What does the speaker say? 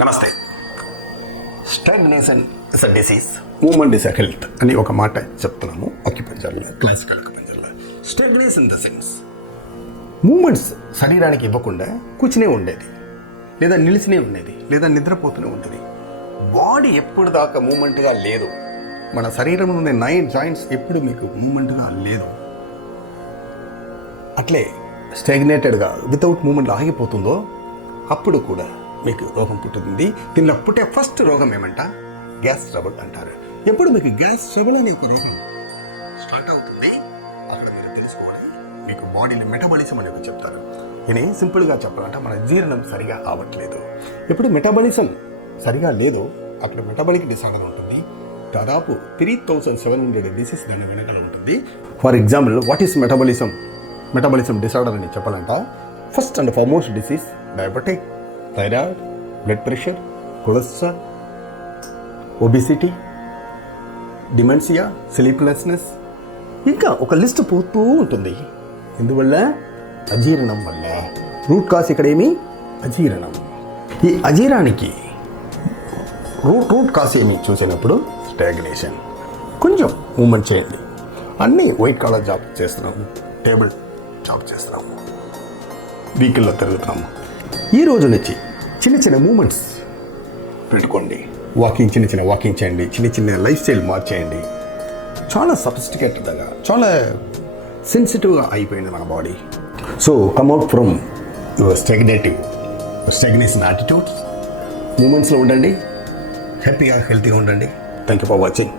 నమస్తే. Stagnation is a disease, movement is a health అని ఒక మాట చెప్తున్నాము అక్యుపంచర్లో, క్లాసికల్ అక్యుపంచర్లో. Stagnation in the sense movements శరీరానికి ఇవ్వకుండా కూర్చునే ఉండేది, లేదా నిలిచినే ఉండేది, లేదా నిద్రపోతూనే ఉండేది. బాడీ ఎప్పుడు దాకా మూమెంట్గా లేదు, మన శరీరంలో ఉండే 9 జాయింట్స్ ఎప్పుడు మీకు మూమెంట్గా లేదు. అట్లే స్టాగ్నేటెడ్గా వితౌట్ మూమెంట్ ఆగిపోతుందో అప్పుడు కూడా మీకు రోగం పుట్టుతుంది. దీనిలో పుట్టే ఫస్ట్ రోగం ఏమంట? గ్యాస్ ట్రబుల్ అంటారు. ఎప్పుడు మీకు గ్యాస్ ట్రబుల్ అనే ఒక రోగం స్టార్ట్ అవుతుంది, అక్కడ మీరు తెలుసుకోవాలి మీకు బాడీలో మెటబాలిజం అనేది చెప్తారు. ఇది సింపుల్గా చెప్పాలంటే మన జీర్ణం సరిగా అవ్వట్లేదు. ఎప్పుడు మెటబాలిజం సరిగా లేదు అక్కడ మెటబాలిక్ డిసార్డర్ ఉంటుంది. దాదాపు 3700 డిసీజ్ దాని వెనకాల ఉంటుంది. For example what is metabolism disorder అని చెప్పాలంట first and foremost disease diabetic, thyroid, blood pressure, cholesterol, obesity, dementia, sleeplessness, ఇంకా ఒక లిస్ట్ పోతూ ఉంటుంది. ఎందువల్ల? అజీర్ణం వల్ల. రూట్ కాజ్ ఇక్కడ ఏమి? అజీర్ణం. ఈ అజీర్ణానికి రూట్ కాజ్ ఏమి చూసినప్పుడు స్టాగ్నేషన్. కొంచెం మూమెంట్ చేయండి. అన్నీ వైట్ కాలర్ జాబ్ చేస్తున్నాము, టేబుల్ జాబ్ చేస్తున్నాము, వెహికల్లో తిరుగుతున్నాము. ఈ రోజు నుంచి చిన్న చిన్న మూమెంట్స్ పెట్టుకోండి. చిన్న చిన్న వాకింగ్ చేయండి, చిన్న లైఫ్ స్టైల్ మార్చేయండి. చాలా సఫిస్టికేటెడ్గా, చాలా సెన్సిటివ్గా అయిపోయింది మన body. So come out from your stagnation attitudes. మూమెంట్స్లో ఉండండి, హ్యాపీగా హెల్తీగా ఉండండి. Thank you for watching.